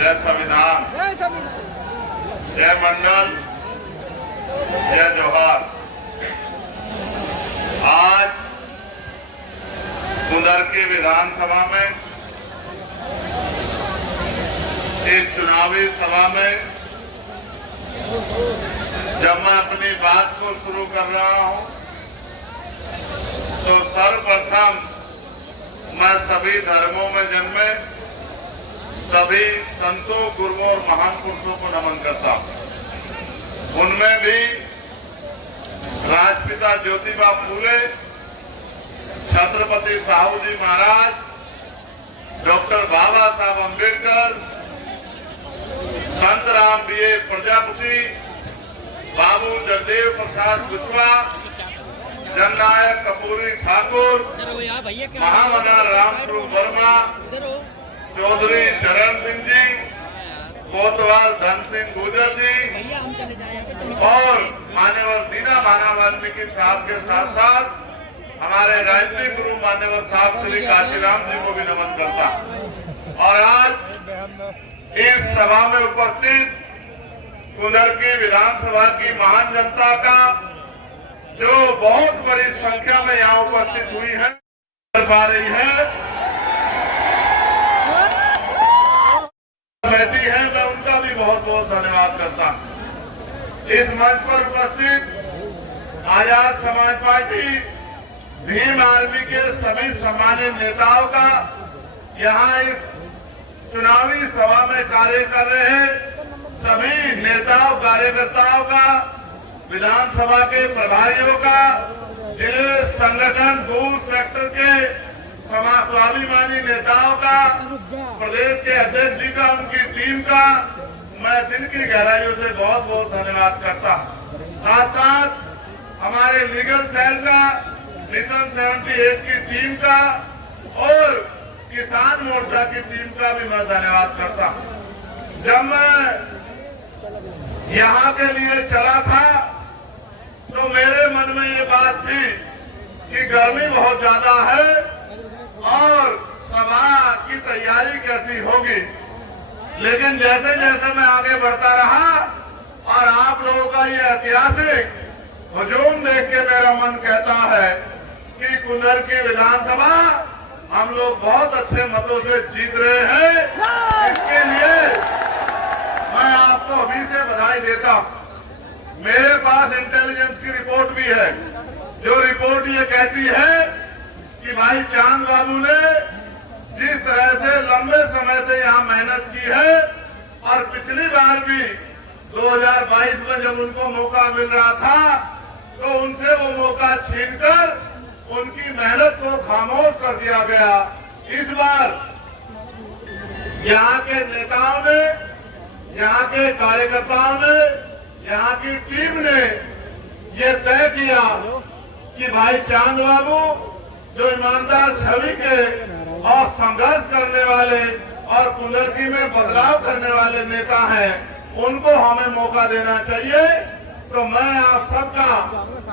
जय संविधान, जय मंडल, जय जोहार। आज कुंदर की विधानसभा में इस चुनावी सभा में जब मैं अपनी बात को शुरू कर रहा हूं तो सर्वप्रथम मैं सभी धर्मों में जन्मे सभी संतों, गुरुओं और महान पुरुषों को नमन करता हूं। उनमें भी राजपिता ज्योतिबा फूले, छत्रपति साहू जी महाराज, डॉक्टर बाबा साहब अम्बेडकर, संत राम बीए प्रजापति, बाबू जगदेव प्रसाद कुशवाहा, जननायक कपूरी ठाकुर, महामना रामस्वरूप वर्मा, चौधरी चरण सिंह जी, कोतवाल धन सिंह गुर्जर जी और मान्यवर दीना माना वाल्मीकि साहब के साथ साथ हमारे राजनीतिक गुरु मान्यवर साहब श्री काशीराम जी को भी नमन करता। और आज इस सभा में उपस्थित कुंदर की विधानसभा की महान जनता का जो बहुत बड़ी संख्या में यहाँ उपस्थित हुई है, कर पा रही है, बैठी है, मैं उनका भी बहुत बहुत धन्यवाद करता हूँ। इस मंच पर उपस्थित आजाद समाज पार्टी, भीम आर्मी के सभी सम्मानित नेताओं का, यहाँ इस चुनावी सभा में कार्य कर रहे सभी नेताओं कार्यकर्ताओं का, विधानसभा के प्रभारियों का, जिले संगठन बूथ सेक्टर के स्वाभिमानी नेताओं का, प्रदेश के अध्यक्ष जी का, उनकी टीम का मैं दिल की गहराइयों से बहुत बहुत धन्यवाद करता हूँ। साथ साथ हमारे लीगल सेल का, मिशन 78 की टीम का और किसान मोर्चा की टीम का भी मैं धन्यवाद करता हूँ। जब मैं यहाँ के लिए चला था तो मेरे मन में ये बात थी कि गर्मी बहुत ज्यादा है और सभा की तैयारी कैसी होगी, लेकिन जैसे जैसे मैं आगे बढ़ता रहा और आप लोगों का ये ऐतिहासिक हुजूम देख के मेरा मन कहता है कि कुंदर की विधानसभा हम लोग बहुत अच्छे मतों से जीत रहे हैं। इसके लिए मैं आपको अभी से बधाई देता हूं। मेरे पास इंटेलिजेंस की रिपोर्ट भी है, जो रिपोर्ट ये कहती है कि भाई चांद बाबू ने जिस तरह से लंबे समय से यहाँ मेहनत की है और पिछली बार भी 2022 में जब उनको मौका मिल रहा था तो उनसे वो मौका छीनकर उनकी मेहनत को खामोश कर दिया गया। इस बार यहाँ के नेताओं ने, यहाँ के कार्यकर्ताओं ने, यहाँ की टीम ने ये तय किया कि भाई चांद बाबू जो ईमानदार छवि के और संघर्ष करने वाले और कुंदरकी में बदलाव करने वाले नेता हैं, उनको हमें मौका देना चाहिए। तो मैं आप सबका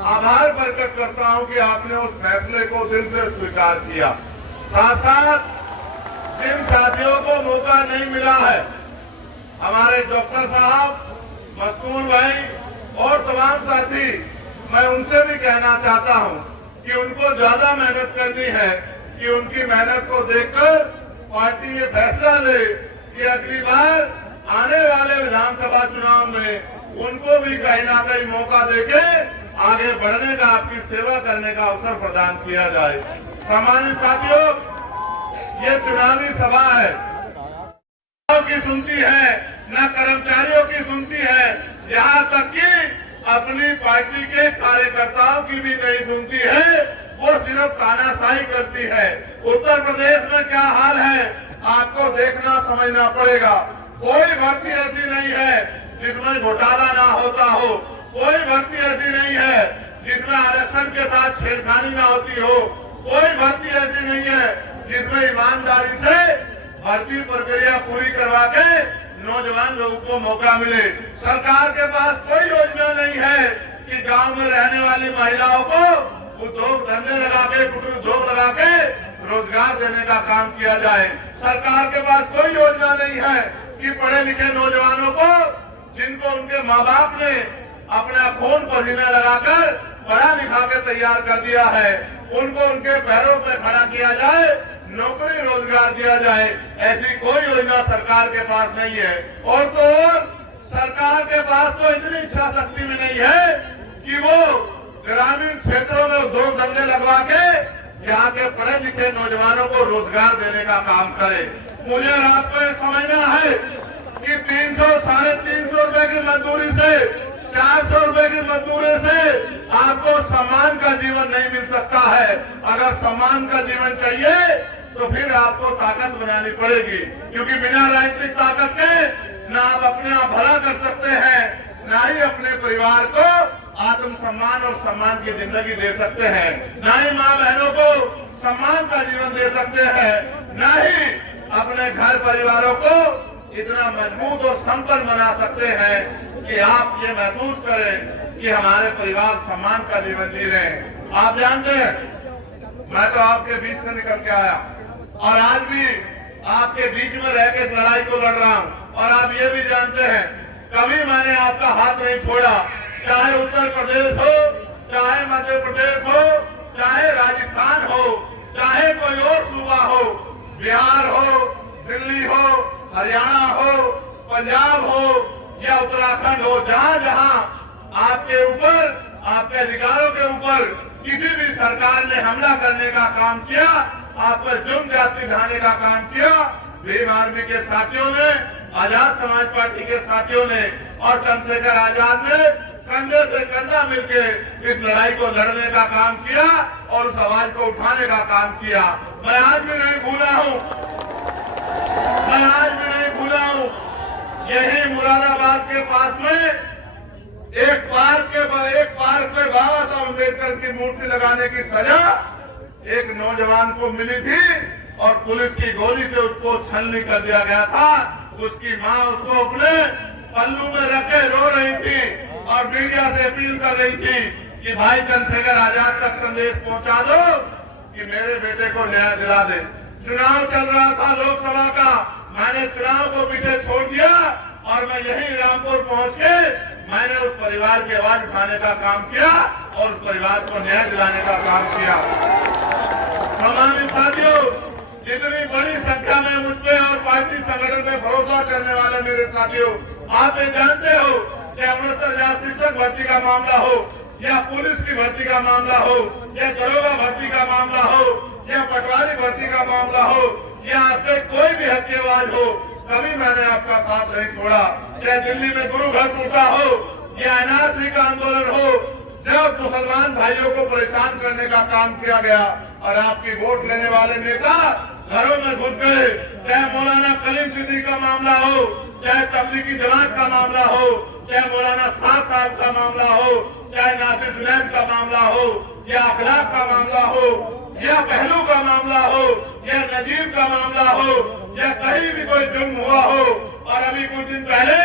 आभार प्रकट करता हूं कि आपने उस फैसले को दिल से स्वीकार किया। साथ साथ जिन साथियों को मौका नहीं मिला है, हमारे डॉक्टर साहब, मस्तूर भाई और तमाम साथी, मैं उनसे भी कहना चाहता हूं कि उनको ज्यादा मेहनत करनी है कि उनकी मेहनत को देखकर पार्टी ये फैसला ले कि अगली बार आने वाले विधानसभा चुनाव में उनको भी कहीं ना कहीं मौका देके आगे बढ़ने का, आपकी सेवा करने का अवसर प्रदान किया जाए। सम्मानित साथियों, ये चुनावी सभा है, की सुनती है न कर्मचारियों की सुनती है, यहाँ तक कि अपनी पार्टी के कार्यकर्ताओं की भी नहीं सुनती है, वो सिर्फ तानाशाही करती है। उत्तर प्रदेश में क्या हाल है आपको देखना समझना पड़ेगा। कोई भर्ती ऐसी नहीं है जिसमें घोटाला ना होता हो, कोई भर्ती ऐसी नहीं है जिसमें आरक्षण के साथ छेड़खानी ना होती हो, कोई भर्ती ऐसी नहीं है जिसमें ईमानदारी से भर्ती प्रक्रिया पूरी करवा के नौजवान लोगों को मौका मिले। सरकार के पास कोई योजना नहीं है कि गांव में रहने वाली महिलाओं को उद्योग धंधे लगा के, कुटीर उद्योग लगा के रोजगार देने का काम किया जाए। सरकार के पास कोई योजना नहीं है कि पढ़े लिखे नौजवानों को, जिनको उनके माँ बाप ने अपना खून पसीना लगाकर पढ़ा लिखा के तैयार कर दिया है, उनको उनके पैरों पे खड़ा किया जाए, नौकरी रोजगार दिया जाए। ऐसी कोई योजना सरकार के पास नहीं है। और तो और सरकार के पास तो इतनी इच्छा शक्ति में नहीं है कि वो ग्रामीण क्षेत्रों में उद्योग धंधे लगवा के यहाँ के पढ़े लिखे नौजवानों को रोजगार देने का काम करे। मुझे रात को समझना है कि 300 साढ़े 300 रुपए की मजदूरी से, 400 रुपए की मजदूरी से आपको सम्मान का जीवन नहीं मिल सकता है। अगर सम्मान का जीवन चाहिए तो फिर आपको ताकत बनानी पड़ेगी, क्योंकि बिना राजनीतिक ताकत के न आप अपने आप भला कर सकते हैं, न ही अपने परिवार को आत्मसम्मान और सम्मान की जिंदगी दे सकते हैं, न ही माँ बहनों को सम्मान का जीवन दे सकते हैं, न ही अपने घर परिवारों को इतना मजबूत और संपन्न बना सकते हैं कि आप ये महसूस करें कि हमारे परिवार सम्मान का जीवन जी रहे हैं। आप जानते हैं, मैं तो आपके बीच से निकल के आया और आज भी आपके बीच में रह के इस लड़ाई को लड़ रहा हूं। और आप ये भी जानते हैं, कभी मैंने आपका हाथ नहीं छोड़ा, चाहे उत्तर प्रदेश हो, चाहे मध्य प्रदेश हो, चाहे राजस्थान हो, चाहे कोई और सूबा हो, बिहार हो, दिल्ली हो, हरियाणा हो, पंजाब हो या उत्तराखंड हो, जहां जहां आपके ऊपर, आपके अधिकारों के ऊपर किसी भी सरकार ने हमला करने का काम किया, आप पर जुर्म जाति ढाने का काम किया, भीम आर्मी के साथियों ने, आजाद समाज पार्टी के साथियों ने और चंद्रशेखर आजाद ने कंधे से कंधा मिलके इस लड़ाई को लड़ने का काम किया और उस आवाज को उठाने का काम किया। मैं आज भी नहीं भूला हूं, मैं आज भी नहीं भूला हूं। यही मुरादाबाद के पास में एक पार्क पे बाबा साहब अम्बेडकर की मूर्ति लगाने की सजा एक नौजवान को मिली थी और पुलिस की गोली से उसको छलनी कर दिया गया था। उसकी माँ उसको अपने पल्लू में रखे रो रही थी और मीडिया से अपील कर रही थी कि भाई चंद्रशेखर आजाद तक संदेश पहुंचा दो कि मेरे बेटे को न्याय दिला दे। चुनाव चल रहा था लोकसभा का, मैंने चुनाव को पीछे छोड़ दिया और मैं यही रामपुर पहुंच के मैंने उस परिवार की आवाज उठाने का काम किया और उस परिवार को न्याय दिलाने का काम किया। सम्मानित साथियों, इतनी बड़ी संख्या में मुझ पे और पार्टी संगठन पे भरोसा करने वाले मेरे साथियों, आप ये जानते हो, चाहे 69,000 शिक्षक भर्ती का मामला हो या पुलिस की भर्ती का मामला हो या दरोगा भर्ती का मामला हो या पटवारी भर्ती का मामला हो या आपके कोई भी हत्यावाज हो, कभी मैंने आपका साथ नहीं छोड़ा। चाहे दिल्ली में गुरु घर टूटा हो या एनआरसी का आंदोलन हो, जब मुसलमान भाइयों को परेशान करने का काम किया गया और आपकी वोट लेने वाले नेता घरों में घुस गए, चाहे मौलाना कलीम सिद्दीकी का मामला हो, चाहे तबलीगी जमात का मामला हो, चाहे मौलाना साद साहब का मामला हो, चाहे नासिर जुनैद का मामला हो या अखलाक का मामला हो या पहलू का मामला हो या नजीब का मामला हो या कहीं भी कोई जुर्म हुआ हो। और अभी कुछ दिन पहले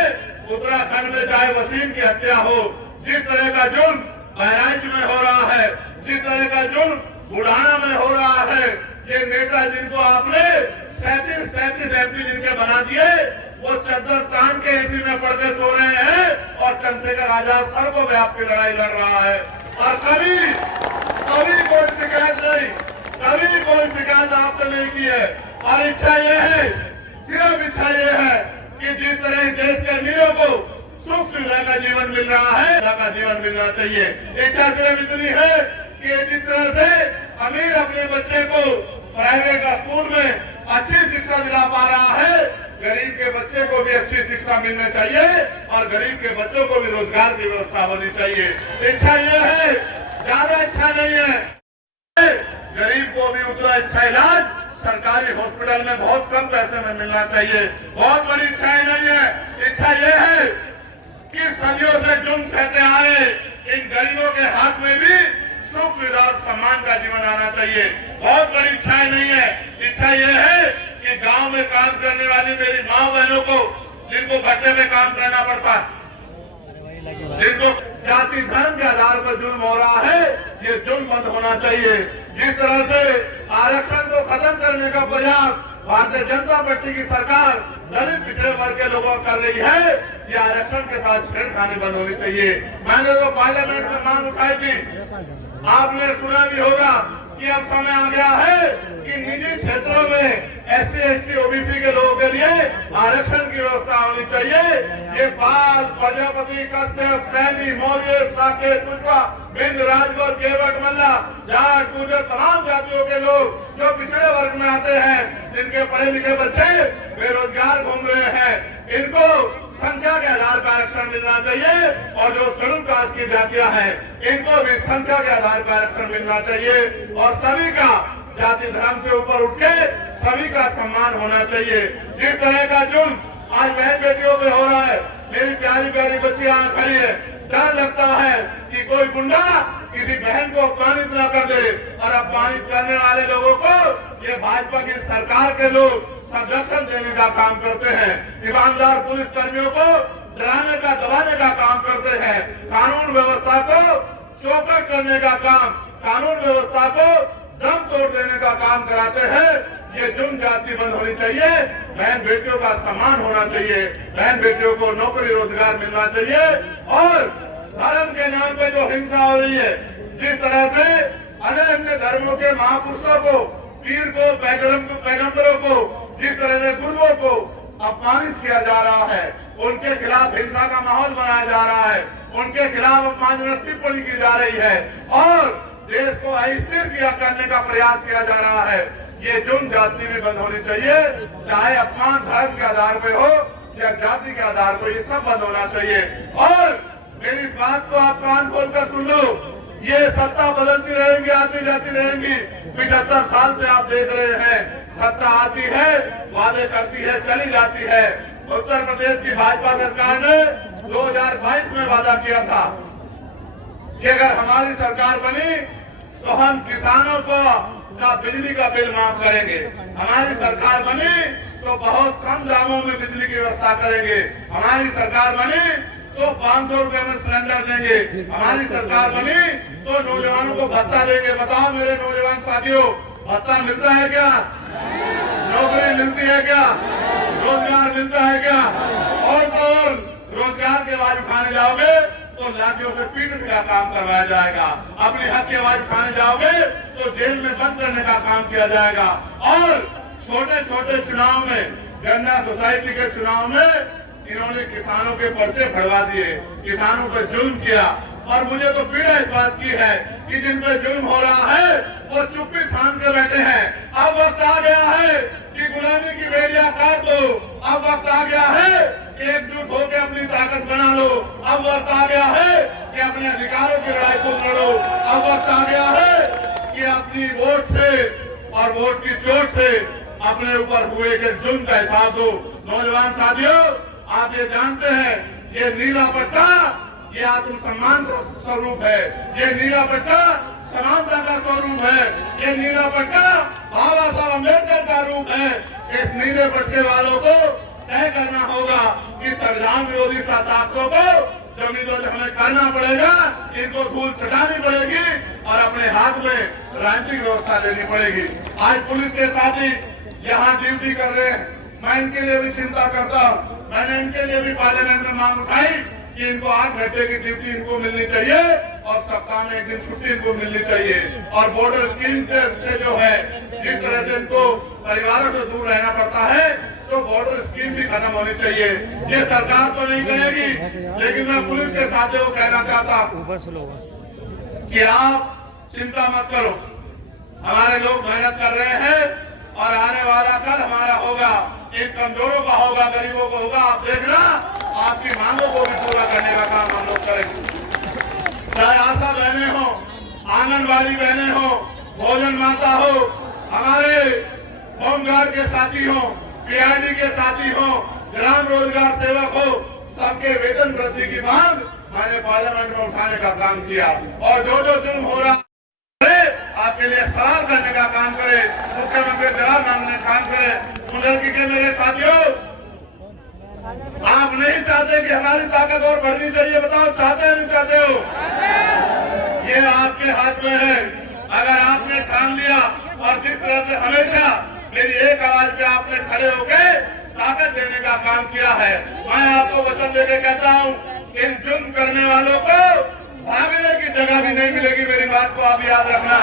उत्तराखंड में चाहे वसीम की हत्या हो, जिस तरह का जुर्म बहराइच में हो रहा है, जिस तरह का जुर्म बुढ़ाना में हो रहा है, ये नेता जिनको आपने 37 एमपी जिनके बना दिए, वो चद्दर तान के एसी में पड़ के सो रहे हैं और चंद्रशेखर आजाद सड़कों पे आपकी लड़ाई लड़ रहा है। और कभी कोई शिकायत नहीं, कभी कोई शिकायत आपने नहीं की है। और इच्छा ये है, सिर्फ इच्छा ये है कि जिस तरह देश के अमीरों को सुख सुविधा का जीवन मिल रहा है, का जीवन मिलना चाहिए। इच्छा सिर्फ इतनी है कि जिस तरह से अमीर अपने बच्चे को प्राइवेट स्कूल में अच्छी शिक्षा दिला पा रहा है, गरीब के बच्चे को भी अच्छी शिक्षा मिलनी चाहिए और गरीब के बच्चों को भी रोजगार की व्यवस्था होनी चाहिए। इच्छा ये है, ज्यादा इच्छा नहीं है। गरीब को भी उतना अच्छा इलाज सरकारी हॉस्पिटल में बहुत कम पैसे में मिलना चाहिए। बहुत बड़ी इच्छाएं नहीं है। इच्छा ये है कि सदियों से जुर्म सहते आए इन गरीबों के हाथ में भी सुख सुविधा और सम्मान का जीवन आना चाहिए। बहुत बड़ी इच्छाएं नहीं है। इच्छा ये है कि गांव में काम करने वाली मेरी माँ बहनों को, जिनको भट्टे में काम करना पड़ता है, जिनको जाति धर्म के आधार पर जुर्म हो रहा है, ये जुर्म बंद होना चाहिए। जिस तरह से आरक्षण को खत्म करने का प्रयास भारतीय जनता पार्टी की सरकार दलित पिछड़े वर्ग के लोगों कर रही है, ये आरक्षण के साथ छेड़खानी बंद होनी चाहिए। मैंने तो पार्लियामेंट में मांग उठाई थी, आपने सुना भी होगा कि अब समय आ गया है कि निजी क्षेत्रों में SC ST OBC के लोगों के लिए आरक्षण की व्यवस्था होनी चाहिए। ये पाल, प्रजापति, कश्यप, सैनी, मौर्य, साकेत, पुष्पा, बिंद, राजगौर, केवट, मल्ला, जाट, गुर्जर, तमाम जातियों के लोग जो पिछड़े वर्ग में आते हैं, जिनके पढ़े लिखे बच्चे बेरोजगार घूम रहे हैं, इनको संख्या के आधार पर आरक्षण मिलना चाहिए। और जो शेड्यूल कास्ट की जातियां हैं, इनको भी संख्या के आधार पर आरक्षण मिलना चाहिए। और सभी का जाति धर्म से ऊपर उठ के सभी का सम्मान होना चाहिए। जिस तरह का जुल्म आज बहन बेटियों पे हो रहा है, मेरी प्यारी प्यारी बच्चियां खड़ी है, डर लगता है कि कोई गुंडा किसी बहन को अपमानित न कर दे। और अपमानित करने वाले लोगों को ये भाजपा की सरकार के लोग संरक्षण देने का काम करते हैं। ईमानदार पुलिस कर्मियों को डराने का, दबाने का काम करते हैं। कानून व्यवस्था को चौपट करने का काम, कानून व्यवस्था को दम तोड़ देने का काम कराते हैं। ये जुर्म जाति बंद होनी चाहिए। बहन बेटियों का सम्मान होना चाहिए। बहन बेटियों को नौकरी रोजगार मिलना चाहिए। और धर्म के नाम पे जो हिंसा हो रही है, जिस तरह से अन्य धर्मों के महापुरुषों को, पीर को, पैगंबरों को, जिस तरह से गुरुओं को अपमानित किया जा रहा है, उनके खिलाफ हिंसा का माहौल बनाया जा रहा है, उनके खिलाफ अपमानजनक टिप्पणी की जा रही है और देश को अस्थिर किया करने का प्रयास किया जा रहा है। ये जुर्म जाति में बंद होनी चाहिए, चाहे अपमान धर्म के आधार पे हो या जाति के आधार पर, ये सब बंद होना चाहिए। और मेरी इस बात को आप कान खोलकर सुन लो, ये सत्ता बदलती रहेंगी, आती जाती रहेंगी। 75 साल से आप देख रहे हैं, सत्ता आती है, वादे करती है, चली जाती है। उत्तर प्रदेश की भाजपा सरकार ने 2022 में वादा किया था कि अगर हमारी सरकार बनी तो हम किसानों को का बिजली का बिल माफ करेंगे। हमारी सरकार बनी तो बहुत कम दामों में बिजली की व्यवस्था करेंगे। हमारी सरकार बनी तो 500 रुपए में सिलेंडर देंगे। हमारी सरकार बनी तो नौजवानों को भत्ता देंगे। बताओ मेरे नौजवान साथियों, भत्ता मिलता है क्या? नौकरी मिलती है क्या? रोजगार मिलता है क्या? और तो और रोजगार की आवाज उठाने जाओगे तो लाठियों से पीटने का काम करवाया जाएगा। अपने हक की आवाज उठाने जाओगे तो जेल में बंद करने का काम किया जाएगा। और छोटे छोटे चुनाव में, गन्ना सोसाइटी के चुनाव में इन्होंने किसानों के पर्चे फड़वा दिए, किसानों पर जुल्म किया। और मुझे तो पीड़ा इस बात की है कि जिन पे जुल्म हो रहा है वो चुप्पी थाम के बैठे हैं। अब वक्त आ गया है कि गुलामी की बेड़ियां काट दो। अब वक्त आ गया है कि एकजुट होकर अपनी ताकत बना लो। अब वक्त आ गया है कि अपने अधिकारों की लड़ाई को लड़ो। अब वक्त आ गया है कि अपनी वोट से और वोट की चोट से अपने ऊपर हुए के जुल्म का हिसाब दो। नौजवान साथियों, आप ये जानते हैं, ये नीला पट्टा ये आत्मसम्मान का स्वरूप है। ये नीला पट्टा समानता का स्वरूप है। ये नीला पट्टा बाबा साहब अम्बेडकर का रूप है। इस नीले पट्टे वालों को तय करना होगा कि संविधान विरोधी ताकतों को जमीन हमें करना पड़ेगा, इनको धूल चटानी पड़ेगी और अपने हाथ में राजनीतिक व्यवस्था लेनी पड़ेगी। आज पुलिस के साथी यहाँ ड्यूटी कर रहे हैं, मैं इनके लिए भी चिंता करता हूँ। मैंने इनके लिए भी पार्लियामेंट में मांग उठाई कि इनको 8 घंटे की ड्यूटी इनको मिलनी चाहिए और सप्ताह में 1 दिन छुट्टी इनको मिलनी चाहिए। और बॉर्डर स्कीम से जो है, जिस तरह से इनको परिवारों से दूर रहना पड़ता है, तो बॉर्डर स्कीम भी खत्म होनी चाहिए। ये सरकार तो नहीं करेगी, लेकिन मैं पुलिस के साथियों को कहना चाहता हूँ कि आप चिंता मत करो। हमारे लोग मेहनत कर रहे हैं और आने वाला कल हमारा होगा। इन कमजोरों का होगा, गरीबों को होगा। आप देखना, आपकी मांगों को भी पूरा करने का काम हम लोग करेंगे। चाहे आशा बहनें हो, आंगनबाड़ी बहनें हो, भोजन माता हो, हमारे होमगार्ड के साथी हो, पीआईडी के साथी हो, ग्राम रोजगार सेवक हो, सबके वेतन वृद्धि की मांग मैंने पार्लियामेंट में उठाने का काम किया। और जो जो जुर्म हो रहा आपके लिए सवाल करने का काम करे, मुख्यमंत्री जवाब मांगने का काम करे। बुजुर्ग के मेरे साथियों, आप नहीं चाहते कि हमारी ताकत और बढ़नी चाहिए? बताओ, चाहते हैं नहीं चाहते हो? ये आपके हाथ में है। अगर आपने ठान लिया और जिस तरह से हमेशा मेरी एक आवाज पे आपने खड़े होके ताकत देने का काम किया है। मैं आपको वचन देके कहता हूँ, इन जुल्म करने वालों को भागने की जगह भी नहीं मिलेगी। मेरी बात को आप याद रखना।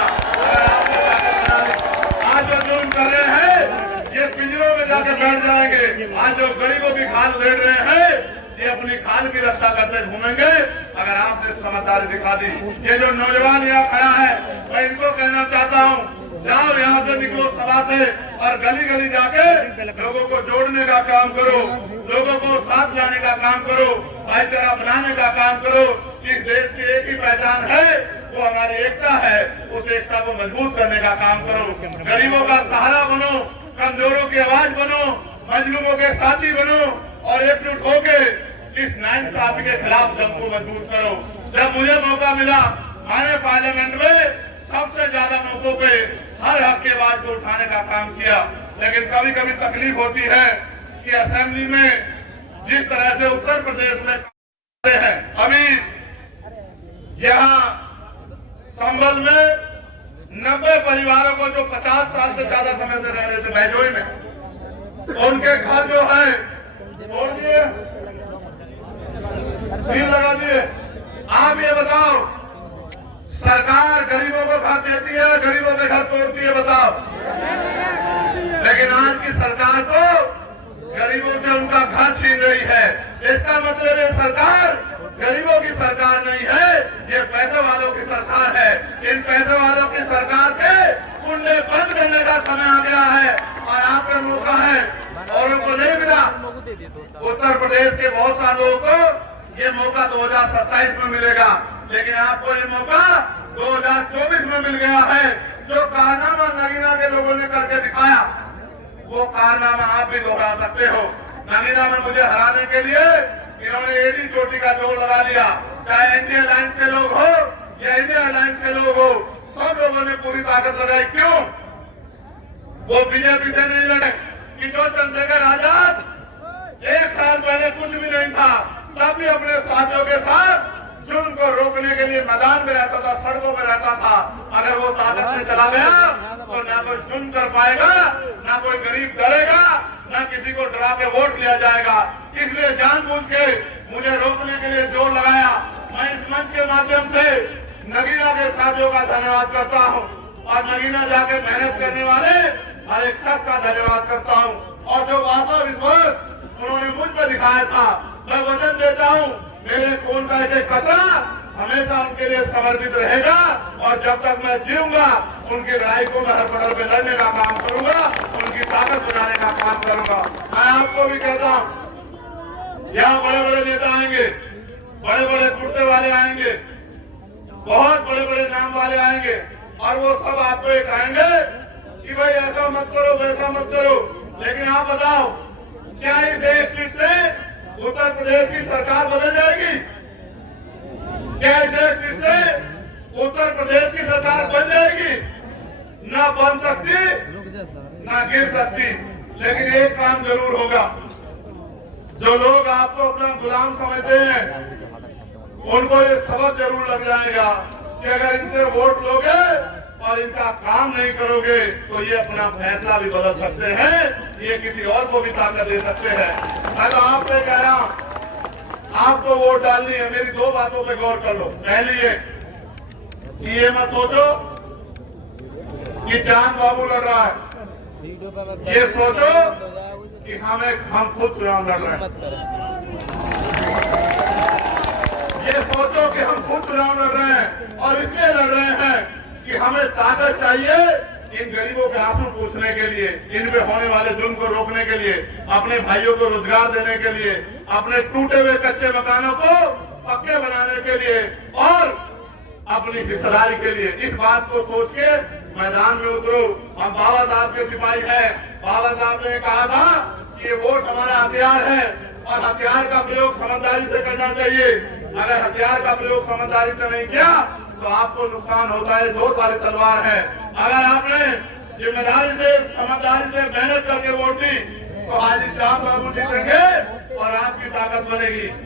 आज जो जुल्म कर रहे हैं ये पिंजरों में जाकर बैठ जाएंगे। आज जो गरीबों की खाल उधेड़ रहे हैं ये अपनी खाल की रक्षा करते घूमेंगे अगर आपने समझदारी दिखा दी। ये जो नौजवान यहाँ खड़ा है मैं इनको कहना चाहता हूँ, जाओ यहाँ से, निकलो सभा से और गली गली जाके लोगों को जोड़ने का काम करो, लोगों को साथ लाने का काम करो, भाईचारा बनाने का काम करो। इस देश की एक ही पहचान है, वो हमारी एकता है। उस एकता को मजबूत करने का काम करो। गरीबों का सहारा बनो, कमजोरों की आवाज बनो, मजलूमों के साथी बनो और एकजुट होके इस नाइंसाफी के खिलाफ दम को मजबूत करो। जब मुझे मौका मिला, मैंने पार्लियामेंट में सबसे ज्यादा मौकों पे हर हक के आवाज को उठाने का काम किया। लेकिन कभी कभी तकलीफ होती है कि असेंबली में जिस तरह से उत्तर प्रदेश में करते हैं, अभी यहाँ संभल में 90 परिवारों को जो 50 साल से ज्यादा समय से रह रहे थे बैजोई में, उनके घर जो है तोड़ दिए, सील लगा दिए। आप ये बताओ, सरकार गरीबों को घर देती है, गरीबों के घर तोड़ती है? बताओ। लेकिन आज की सरकार तो गरीबों से उनका घर छीन रही है। इसका मतलब ये सरकार गरीबों की सरकार नहीं है, ये पैसे वालों की सरकार है। इन पैसे वालों की सरकार के कुंडे बंद करने का समय आ गया है और आपका मौका है, औरों को नहीं मिला। उत्तर प्रदेश के बहुत सारे लोगों को ये मौका 2027 में मिलेगा, लेकिन आपको ये मौका 2024 में मिल गया है। जो कारनामा नगीना के लोगों ने करके दिखाया वो कारनामा आप भी दोहरा सकते हो। नगीना में मुझे हराने के लिए इन्होंने एडी चोटी का जोर लगा लिया। चाहे इंडिया अलायंस के लोग हो या इंडिया अलायंस के लोग हो, सब लोगों ने पूरी ताकत लगाई। क्यों? वो बीजेपी से नहीं लड़े कि जो चंद्रशेखर आजाद 1 साल पहले कुछ भी नहीं था, तब भी अपने साथियों के साथ जुल्म को रोकने के लिए मैदान में रहता था, सड़कों में रहता था। अगर वो ताकत में चला गया तो ना कोई जुल्म कर पाएगा, ना कोई गरीब डरेगा, ना किसी को डरा के वोट लिया जाएगा। इसलिए जानबूझ के मुझे रोकने के लिए जोर लगाया। मैं इस मंच के माध्यम से नगीना के साथियों का धन्यवाद करता हूँ और नगीना जाके मेहनत करने वाले हर एक शख्स का धन्यवाद करता हूँ। और जो आशा विश्वास उन्होंने मुझ पर दिखाया था, मैं वचन देता हूँ मेरे खून का एक कतरा हमेशा उनके लिए समर्पित रहेगा और जब तक मैं जीऊंगा उनकी लड़ाई को मैं हर पड़ल पे लड़ने का काम करूंगा, उनकी ताकत बनाने का काम करूंगा। मैं आपको भी कहता हूँ, यहाँ बड़े बड़े नेता आएंगे, बड़े बड़े कुर्ते वाले आएंगे, बहुत बड़े बड़े नाम वाले आएंगे और वो सब आपको ये कहेंगे कि भाई ऐसा मत करो, वैसा मत करो। लेकिन आप बताओ, क्या इस एक सीट से उत्तर प्रदेश की सरकार बदल जाएगी? क्या इस एक सीट से उत्तर प्रदेश की सरकार बन जाएगी? ना बन सकती, ना गिर सकती। लेकिन एक काम जरूर होगा, जो लोग आपको अपना गुलाम समझते हैं उनको ये सबक जरूर लग जाएगा कि अगर इनसे वोट लोगे और इनका काम नहीं करोगे तो ये अपना फैसला भी बदल सकते हैं, ये किसी और को भी ताकत दे सकते हैं। मैं तो आपसे कह रहा हूं, आपको वोट डालनी है, मेरी 2 बातों पे गौर कर लो। पहली ये कि ये मत सोचो कि चांद बाबू लड़ रहा है, ये सोचो कि हम खुद चुनाव लड़ रहे हैं। ये सोचो कि हम खुद चुनाव लड़ रहे हैं और इसलिए लड़ रहे हैं कि हमें ताकत चाहिए इन गरीबों के आंसू पूछने के लिए, इन पे होने वाले जुल्म को रोकने के लिए, अपने भाइयों को रोजगार देने के लिए, अपने टूटे हुए कच्चे मकानों को पक्के बनाने के लिए और अपनी हिस्सेदारी के लिए। इस बात को सोच के मैदान में उतरो। हम बाबा साहब के सिपाही हैं। बाबा साहब ने कहा था कि ये वोट हमारा हथियार है और हथियार का प्रयोग समझदारी से करना चाहिए। अगर हथियार का प्रयोग समझदारी से नहीं किया तो आपको नुकसान होता है। 2 धारी तलवार है। अगर आपने जिम्मेदारी से, समझदारी से मेहनत करके वोट दी तो हाजी चांद बाबू जीतेंगे और आपकी ताकत बनेगी।